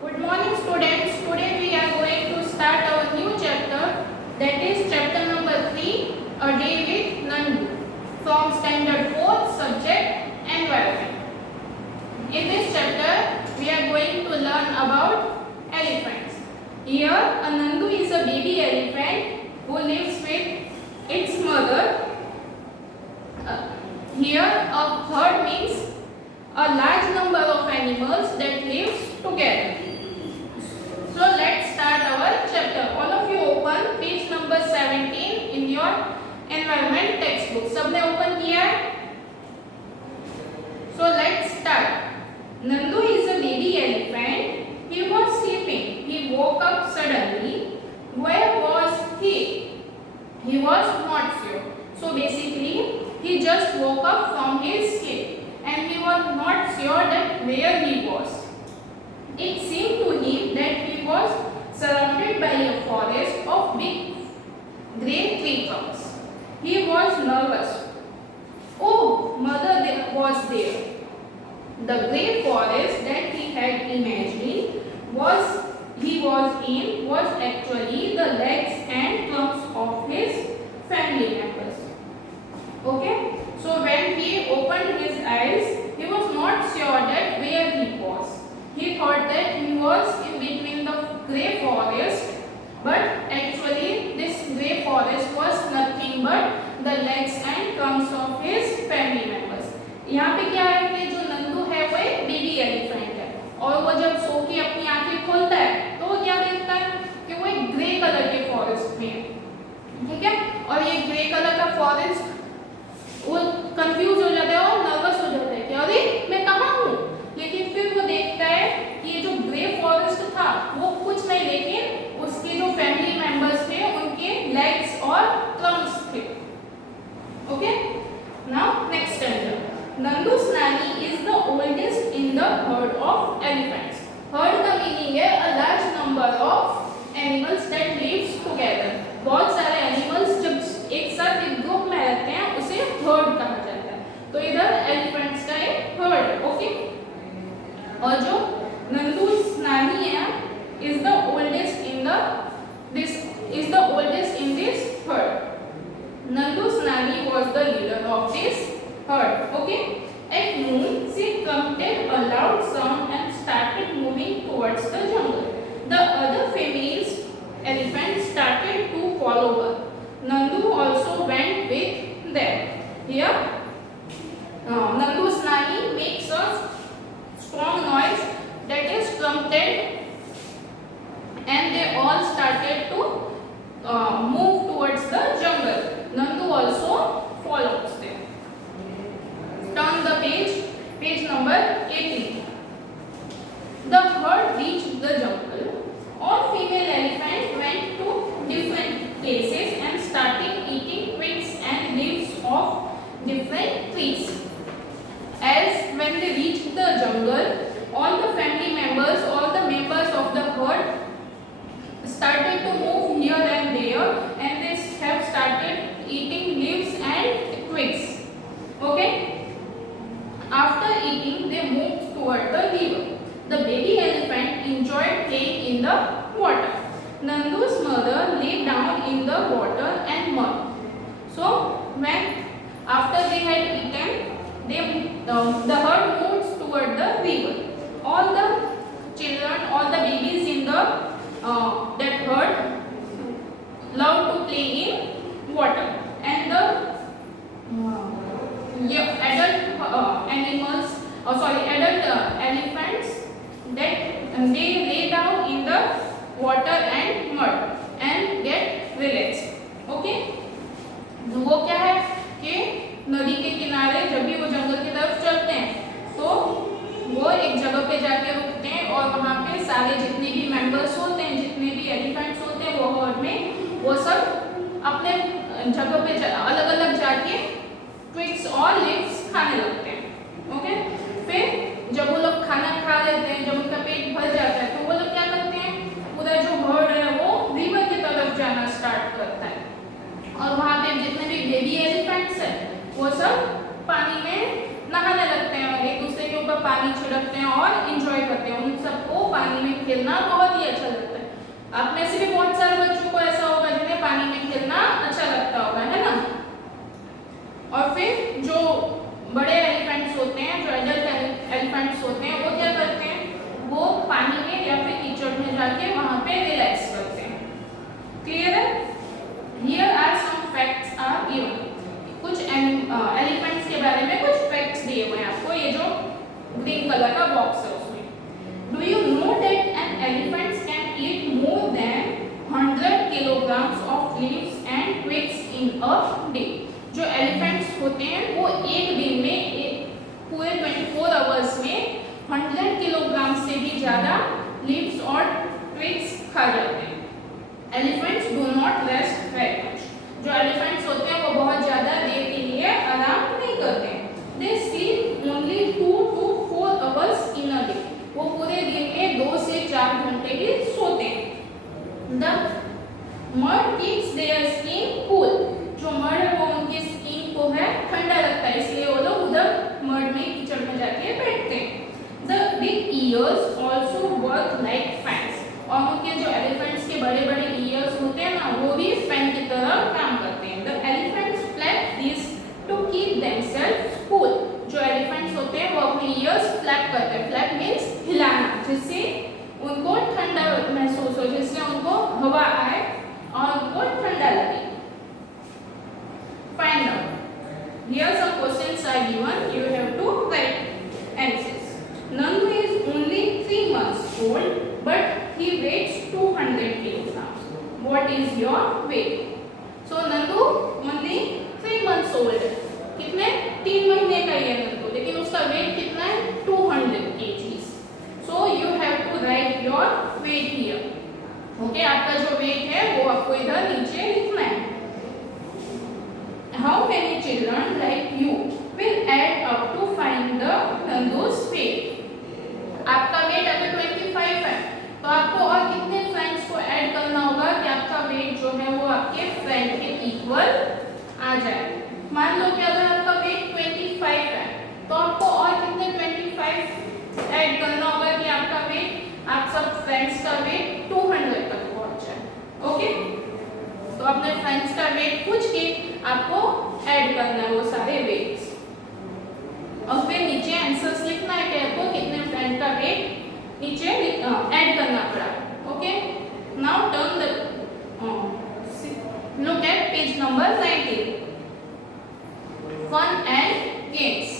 Good morning students. Today we are going to start our new chapter, that is chapter number 3, A Day with Nandu, from standard 4 subject Environment. In this chapter we are going to learn about elephants. Here a Nandu is a baby elephant who lives with its mother. Here a herd means a large number of animals that lives together. So let's start our chapter. All of you open page number 17 in your environment textbook. सबने open किया है? So let's start. Nandu is a baby elephant. He was sleeping. He woke up suddenly. Where was he? He was not sure. So basically, he just woke up from his sleep and he was not sure that where he was. It seemed to him that he was surrounded by a forest of big grey tree trunks. He was nervous. Oh, mother was there. The grey forest that he had imagined he was in was actually the legs and trunks of his family members. Okay? So when he opened his eyes, he was not sure that where he was. He thought that he was in between the grey forest, but actually this grey forest was nothing but the legs and trunks of his family members. यहाँ पे क्या है कि जो नंदू है वो एक baby elephant है और वो जब सो के अपनी आंखें खोलता है तो वो क्या देखता है कि वो एक ग्रे कलर के फॉरेस्ट में है, ठीक है। और ये ग्रे कलर का फॉरेस्ट वो कंफ्यूज हो जाता है और नर्वस हो जाता है कि अरे मैं कहाँ हूँ, लेकिन फिर वो देखता है कि ये जो ग्रे फॉरेस्ट था वो कुछ नहीं लेकिन उसके जो फैमिली मेंबर्स थे उनके लेग्स और ट्रंक्स थे। Okay, now next standard. Nandu's nanny is the oldest in the herd of elephants. Herd का मीनिंग है a large number of animals that lives together. बहुत सारे animals जब एक साथ एक ग्रुप में रहते हैं उसे herd कहा जाता है। तो इधर elephants का एक herd है, ओके। और जो Nandu's nanny है is the oldest in this herd. Nandu's nanny was the leader of this herd. Okay. At noon, she committed a loud sound and started moving towards the jungle. The other female elephants started to follow her. Nandu also went with them. Here, Nandu's nanny makes a strong noise that is trumpeted, and they all started to move towards the jungle. Nandu also follows them. Turn the page number 18. The herd reached the jungle. All female elephants went to different places and started eating twigs and leaves of different trees. As when they reached the jungle, all the family members, all the members of the herd started to move here and there, and they have started eating leaves and twigs. Okay? After eating, they moved toward the river. The baby elephant enjoyed playing in the water. Nandu's mother lay down in the water and mud. So, when after they had eaten, the herd moved toward the river. All the children, all the babies in the that herd love to play in water, and the adult elephants that they lay down in the water and mud and get relaxed. Okay, वो क्या है कि नदी के किनारे जब भी वो जंगल की तरफ चलते हैं तो वो एक जगह पे जाके रुकते हैं और वहाँ पे सारे जितने भी मेंबर्स होते हैं, जितने भी एलिफेंट्स होते हैं वो हर्ड में वो सब अपने जगह पे अलग अलग जाके ट्विग्स और लीव्स खाने लगते हैं। ओके, फिर जब वो लोग खाना खा लेते हैं, जब उनका पेट भर जाता है तो वो लोग क्या करते हैं, उधर जो हर्ड है वो रिवर की तरफ जाना स्टार्ट करता है और वहाँ पे जितने भी बेबी एलिफेंट्स हैं वो सब पानी में नहाने लगते हैं, एक दूसरे के ऊपर पानी छिड़कते हैं और इंजॉय करते हैं, उन सबको पानी में खेलना बहुत ही अच्छा लगता है। आप में से भी बहुत सारे बच्चों को ऐसा होगा जिन्हें पानी में खेलना अच्छा लगता होगा, है ना। और फिर जो बड़े एलिफेंट्स होते हैं, जो एडल्ट एलिफेंट्स होते हैं, वो क्या करते हैं, वो पानी में या फिर कीचड़ में जाके वहां पे रिलैक्स करते हैं। क्लियर है। Here are some facts are given. कुछ एलिफेंट्स के बारे में कुछ फैक्ट्स दिए हुए हैं आपको, ये जो ग्रीन कलर का बॉक्स है उसमें। Do you know that an elephants can eat more than 100 kilograms of leaves and twigs in a day। जो एलिफेंट्स होते हैं वो एक दिन में पूरे 24 आवर्स में 100 किलोग्राम से भी ज्यादा लीव्स और ट्विग्स खा जाते हैं। Elephants do not rest very much. जो एलिफेंट्स होते हैं वो बहुत ज्यादा देर के लिए आराम नहीं करते हैं। They sleep only 2 to 4 hours in a day. वो पूरे दिन में 2 से 4 घंटे ही सोते हैं। The mud keeps their skin cool. जो मड है वो उनकी स्किन को है ठंडा रखता है, इसलिए वो लोग उधर मड में कीचड़ में जाके बैठते हैं। The big ears also work like fans। और उनके जो एलिफेंट्स के बड़े-बड़े ears होते हैं ना, वो भी फैन की तरह काम करते हैं। The elephants flap these to keep themselves cool। जो एलिफेंट्स होते हैं वो अपने ears flap करते हैं। flap means हिलाना, जिससे उनको ठंडा महसूस हो, जिससे उनको हवा आए और उनको ठंडा लगे। Find out। Here some questions are given, you have to write answers। Nandu is only 3 months old, but he weighs 200 kilograms। What is your weight? So Nandu only 3 months old। कितने? 3 महीने का ही है नंदू, लेकिन उसका वेट कितना है? 200 kgs। So you have to write your weight here। Okay, आपका जो वेट है वो आपको इधर नीचे लिखना है। How many children like you will add up to find the Nandu's weight? आपका वेट अगर 25 है तो आपको और कितने फ्रेंड्स को ऐड करना होगा कि आपका वेट जो है वो आपके फ्रेंड के इक्वल आ जाए। मान लो कि अगर आपका वेट 25 है तो आपको और कितने 25 ऐड करना होगा कि आपका वेट, आप सब फ्रेंड्स का वेट 200 तक पहुंच जाए। ओके, तो अपने फ्रेंड्स का वेट पूछ के आपको ऐड करना है वो सारे वेट्स, और फिर नीचे आंसर्स लिखना है कि आपको कितने फ्रेंड का वेट नीचे ऐड करना पड़ा। Okay, now turn the look at page number 19। Fun and games.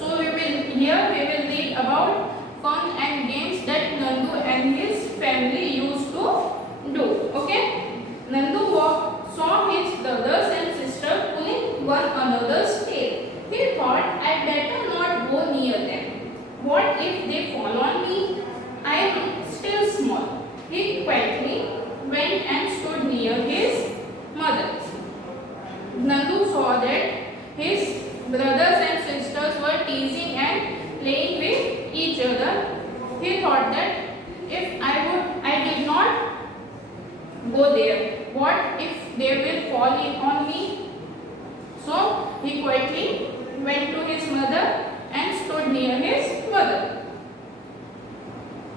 So we will read about fun and games that Nandu and his family used to do। Okay, Nandu saw his brothers and sisters pulling one another's tail। He thought, I better not go near them। What if they fall on me? I am still small। He quietly went and stood near his mother। Nandu saw that his brothers and sisters were teasing and playing with each other। He thought that if I did not go there, what if they will fall on me? So he quietly went to his mother and stood near his mother।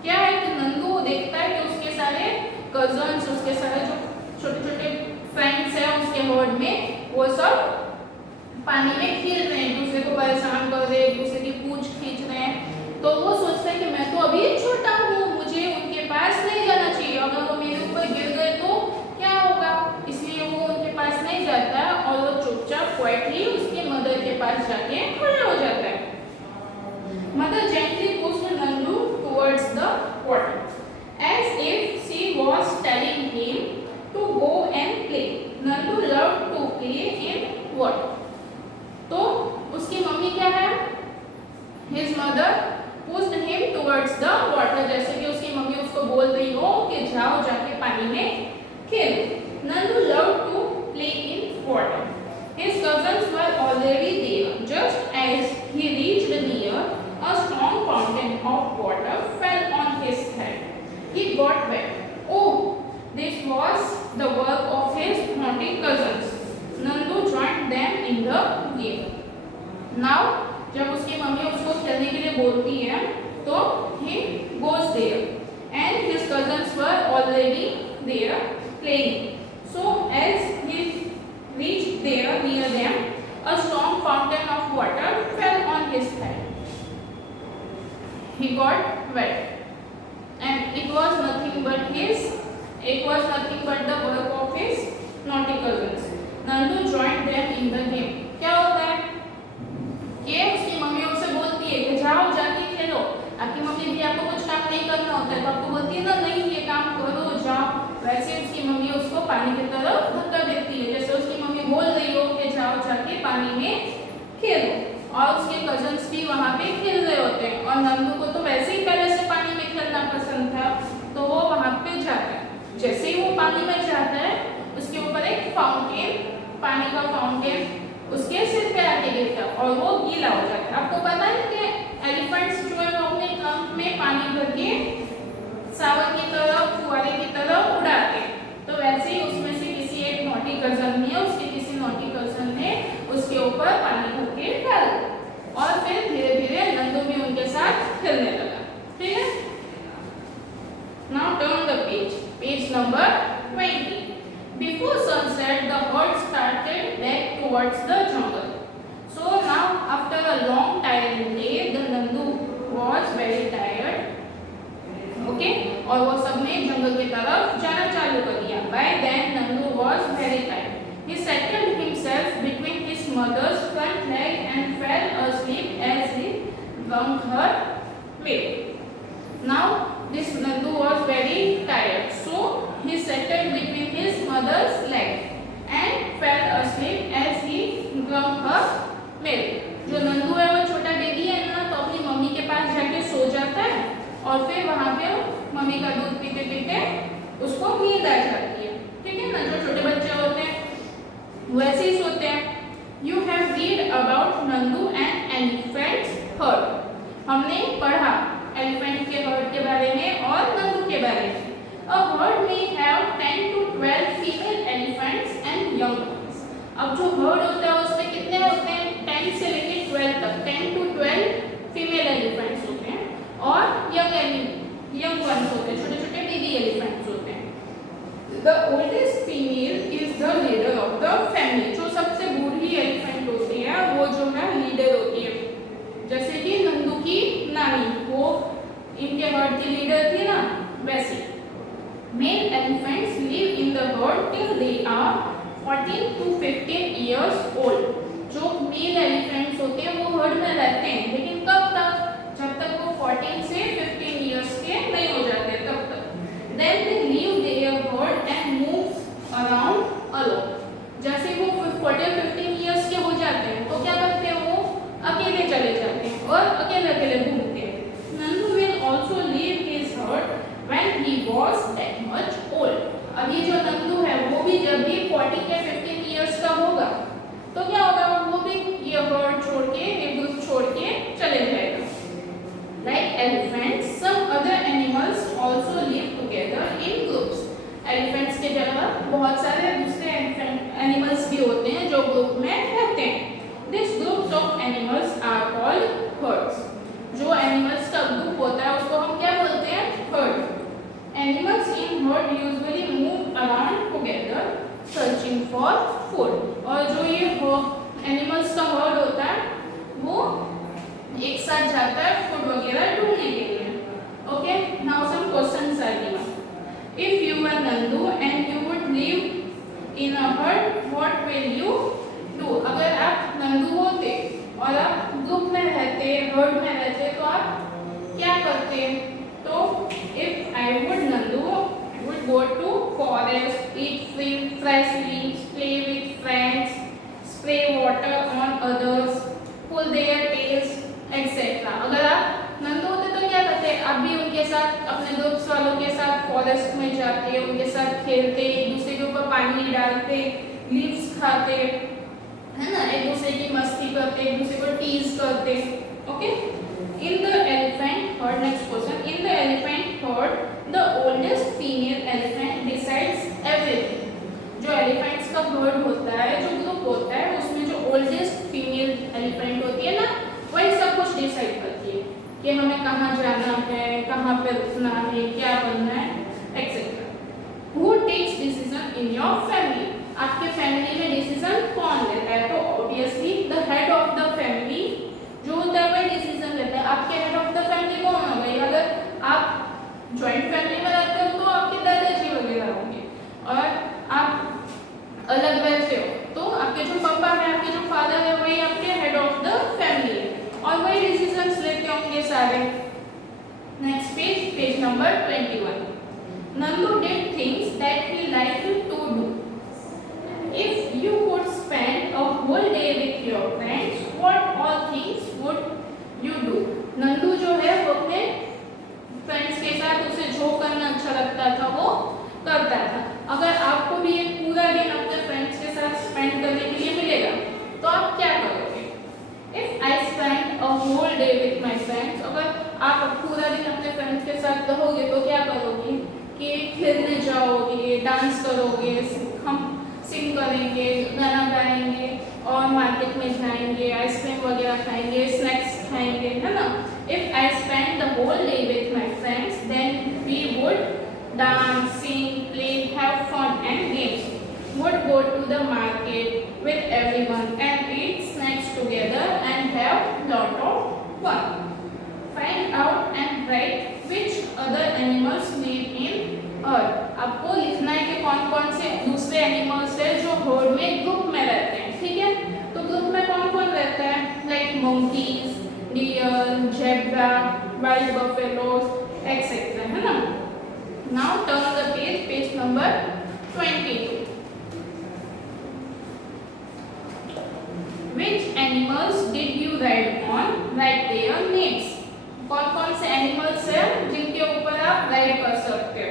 क्या है कि नंदू देखता है कि उसके सारे cousins, उसके सारे जो छोटे छोटे फ्रेंड्स हैं उसके हर्ड में, वो सब पानी में खेल रहे हैं, एक दूसरे को परेशान कर रहे हैं, एक दूसरे की पूंछ खींच रहे हैं। तो वो सोचता है कि मैं तो अभी छोटा हूँ, मुझे उनके पास नहीं जाना चाहिए, अगर वो मेरे ऊपर गिर गए तो क्या होगा, इसलिए वो उनके पास नहीं जाता और वो चुपचाप क्वाइटली उसके मदर के पास जाके खड़ा हो जाता है। Mother gently pushed Nandu towards the water as if she was telling him to go and play। Nandu loved to play in water। तो उसकी मम्मी क्या है, his mother pushed him towards the water, जैसे कि उसकी mummy उसको बोल रही हो कि जाओ जाके पानी में खेलो। Nandu loved to play in water। His cousins were already there। Just as he reached near, a strong fountain of water fell on his head। He got wet। Oh, this was the work of his naughty cousins। Nandu joined them in the game। Now, जब उसकी mummy उसको खेलने के लिए बोलती है तो he goes there। already there playing. So as he reached there near them, a strong fountain of water fell on his head. He got wet, and it was nothing but the work of his naughty cousins. Nandu joined them in the game. क्या होता है कि उसकी mummy उससे बोलती है कि जाओ जाके खेलो। आपकी मम्मी भी आपको कुछ काम नहीं करना होता है तो आपको बोलती है ना, नहीं ये काम करो जाओ। वैसे उसकी मम्मी उसको पानी की तरफ धक्का देती है, जैसे उसकी मम्मी बोल रही हो कि जाओ जाके पानी में खेलो। और उसके कजन्स भी वहाँ पे खेल रहे होते हैं, और नंदू को तो वैसे ही पहले से पानी में खेलना पसंद था, तो वो वहाँ पे जाता है। जैसे ही वो पानी में जाता है, उसके ऊपर एक फाउंटेन, पानी का फाउंटेन उसके सिर पे आके गिरता है और वो गीला हो जाता है। आपको पता है कि एलिफेंट्स जो है वो अपने ट्रंक में पानी भर के सावर की तरफ, फुहारे की तरफ उड़ाते हैं। तो वैसे ही उसमें से किसी एक नॉटी कजन ने, उसके किसी नॉटी कजन ने उसके ऊपर पानी भर के डाल दिया और फिर धीरे धीरे नंदू भी उनके साथ खेलने लगा। ठीक है, now turn the page, page number 20. Before sunset, the herd started back towards the jungle. So now, after a long tiring day, the Nandu was very tired. Okay, और वो सब ने जंगल की तरफ जाना चालू कर दिया. By then, Nandu was very tired. He settled himself between his mother's front leg and fell asleep as he wrung her milk. Now, this Nandu was very tired, so he settled between his mother's leg and fell asleep as he wrung her milk. जो नंदू है वो छोटा baby है ना, तो अपनी mummy के पास जाके सो जाता है और फिर वहाँ पे मम्मी का दूध पीते पीते उसको नींद आ जाती है। ठीक है ना, जो छोटे बच्चे होते हैं वैसे ही सोते हैं। You have read about Nandu and elephant's herd. हमने पढ़ा एलिफेंट के हर्ड के बारे में और नंदू के बारे में। A herd may have 10 to 12 female elephants and young ones. अब जो हर्ड होता है उसमें कितने होते हैं? 10 से लेके 12 तक, 10 to 12 फीमेल एलिफेंट्स होते हैं और यंग वंस होते हैं, छोटे छोटे बेबी एलिफेंट्स होते हैं। The oldest female is the leader of the family. जो सबसे बूढ़ी एलिफेंट होती है वो जो है लीडर होती है। जैसे कि नंदू की नानी वो इनके हर्ड की लीडर थी ना, वैसे। Male elephants live in the herd till they are 14 to 15 years old. जो मेल एलिफेंट्स होते हैं वो हर्ड में रहते हैं, लेकिन कब तक? जब तक वो 14 से 15 years के नहीं हो जाते तब तक। Then they leave their herd and move around alone. जैसे वो 14-15 years के हो जाते हैं तो क्या करते हैं? वो अकेले चले जाते हैं और अकेले अकेले घूमते हैं। Nandu will also leave his herd when he was that much old. अब ये जो नंदू है वो भी जब भी 14 या 15 years का होगा तो क्या होगा? वो भी ये हर्ड छोड़ के, ये ग्रुप छोड़ के चले जाएगा। Like elephants, some other animals also live together in groups. Elephants के जगह बहुत सारे दूसरे एनिमल्स भी होते हैं जो ग्रुप में रहते हैं। These groups of animals are called herds. जो एनिमल्स का ग्रुप होता है उसको हम क्या बोलते हैं? Heard. Animals in herd usually move around together searching for food. और जो ये एनिमल्स का हर्ड होता है वो एक साथ जाता है फूड वगैरह ढूंढने के लिए। Okay, now some questions are given. If you were Nandu and you would live in a herd, what will you do? अगर आप नंदू होते और आप ग्रुप में रहते, हर्ड में रहते, तो आप क्या करते? तो if I would Nandu, I would go to forest, eat fresh leaves, play with friends, spray water on others, pull their tails, etc. अगर आप नंदू होते तो क्या करते? आप भी उनके साथ, अपने ग्रुप्स वालों के साथ फॉरेस्ट में जाते, उनके साथ खेलते, एक दूसरे के ऊपर पानी डालते, लीव्स खाते, है ना, एक दूसरे की मस्ती करते, एक दूसरे को टीज करते। Okay, in the elephant herd, next question, in the elephant herd the oldest female elephant decides everything. जो एलिफेंट्स का हर्ड होता है, जो ग्रुप होता है, उसमें जो ओल्डेस्ट फीमेल एलिफेंट होती है ना, वही सब कुछ डिसाइड करती है कि हमें कहाँ जाना है, कहाँ पे रुकना है, क्या बनना है, एक्सेट्रा। in your family. आपके फैमिली में डिसीजन कौन लेता है? तो obviously the head of the family जो होता है वही डिसीजन लेता है। आपके हेड ऑफ द फैमिली कौन होगा? अगर आप जॉइंट फैमिली में रहते हो तो आपके दादाजी वगैरह होंगे, और आप अलग रहते हो तो आपके जो पापा है, आपके जो फादर है, वही आपके हेड ऑफ द फैमिली है और वही डिसीजंस लेते होंगे सारे। Next page, page number 21. Nandu did things that he liked to do. If you could spend a whole day with your friends, what all things would you do? Nandu जो है वो अपने फ्रेंड्स के साथ उसे जो करना अच्छा लगता था वो करता था। अगर आपको भी एक पूरा दिन अपने फ्रेंड्स के साथ स्पेंड करने के लिए मिलेगा तो आप क्या करोगे? If I spend a whole day with my friends, अगर आप पूरा दिन अपने फ्रेंड्स के साथ रहोगे तो क्या करोगे? कि खेलने जाओगे, डांस करोगे, हम सिंग करेंगे, गाना गाएंगे और मार्केट में जाएंगे, आइसक्रीम वगैरह खाएंगे, स्नैक्स खाएंगे, है ना? If I spend the whole day with my friends, then we would dance, sing, play, have fun and games. Would go to the market with everyone and eat snacks together and have lot of fun. Find out and write which other animals live in earth. आपको लिखना है कि कौन कौन से दूसरे animals है जो हर्ड में ग्रुप में रहते हैं, ठीक है? तो ग्रुप में कौन कौन रहता है? Like monkeys, deer, zebra, wild buffaloes, etc. है ना? Now turn the page, page number 22. Which animals did you ride on? Write their names. कौन कौन से एनिमल्स है जिनके ऊपर आप राइड कर सकते हो?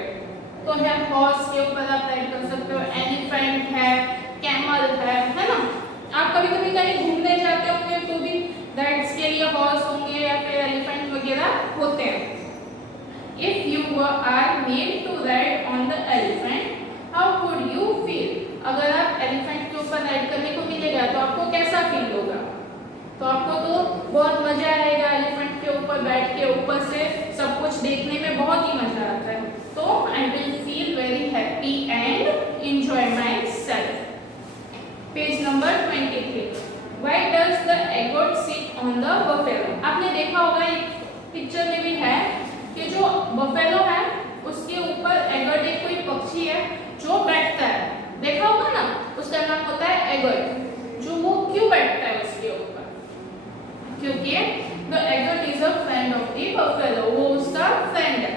तो है हॉर्स के ऊपर आप राइड कर सकते हो, एलिफेंट है, कैमल है ना? आप कभी कभी कहीं घूमने जाते होंगे तो भी राइड्स के लिए हॉर्स होंगे या फिर एलिफेंट वगैरह होते हैं। If you are made to ride on the elephant, how would you feel? अगर आप एलिफेंट के ऊपर राइड करने को मिलेगा तो आपको कैसा फील होगा? तो आपको तो बहुत मजा आएगा, एलिफेंट के ऊपर बैठ के ऊपर से सब कुछ देखने में बहुत ही मजा आता है। तो I will feel very happy and enjoy my self. Page number 23. Why does the egot sit on the buffalo? आपने देखा होगा एक पिक्चर में भी है कि जो बफेलो है उसके ऊपर एगट एक कोई पक्षी है जो बैठता है, देखा होगा ना? उसका नाम होता है एगट। जो वो क्यों बैठता है उसके ऊपर? क्योंकि the egot is a friend of the buffalo, वो उसका फ्रेंड है,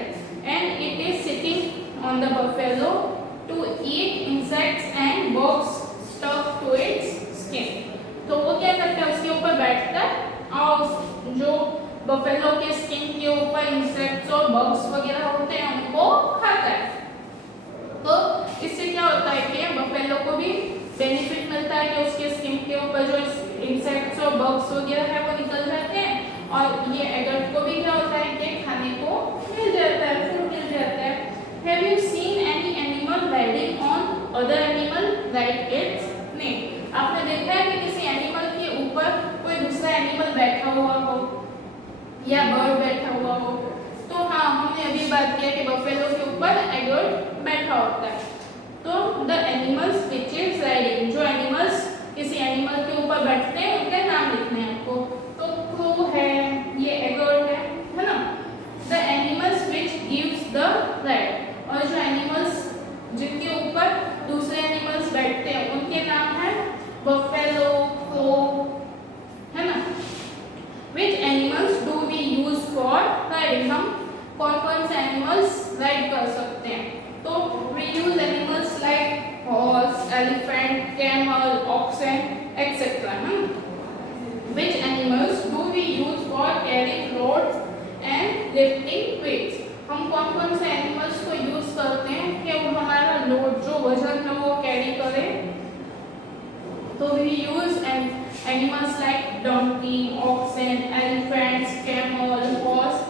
and it is sitting on the buffalo to eat insects and bugs stuck to its skin. तो वो क्या करता है? उसके ऊपर बैठता है और जो बफेलो के स्किन के ऊपर इंसेक्ट्स और बग्स वगैरह होते हैं उनको खाता है। तो इससे क्या होता है कि बफेलो को भी बेनिफिट मिलता है कि उसके स्किन के ऊपर जो इंसेक्ट्स और बग्स वगैरह है वो निकल जाते हैं, और ये एगट को भी क्या होता है कि खाने को मिल जाता है, फूड मिल जाता है। Have you seen any animal riding on other animal? Write its name. आपने देखा है कि किसी एनिमल के ऊपर कोई दूसरा एनिमल बैठा हुआ हो या बर्ड बैठा हुआ हो? तो हाँ, हमने अभी बात किया कि बफेलो के ऊपर एगट बैठा होता है। तो the animals which is riding, जो एनिमल्स किसी एनिमल के ऊपर बैठते हैं उनके नाम लिखने हैं आपको। तो क्रो है, ये एगट है ना? The animals which gives the ride, और जो एनिमल्स जिनके ऊपर दूसरे एनिमल्स बैठते हैं उनके नाम है बफेलो, क्रो, है ना? Which animals do we use for riding? हम कौन कौन से एनिमल्स राइड कर सकते हैं? तो we use animals like horse, elephant, camel, oxen, etc. Which animals do we use for carrying loads and lifting weights? हम कौन कौन से एनिमल्स को यूज करते हैं कि वो हमारा लोड जो वजन है वो कैरी करे? तो we use animals like donkey, oxen, elephants, camel, horse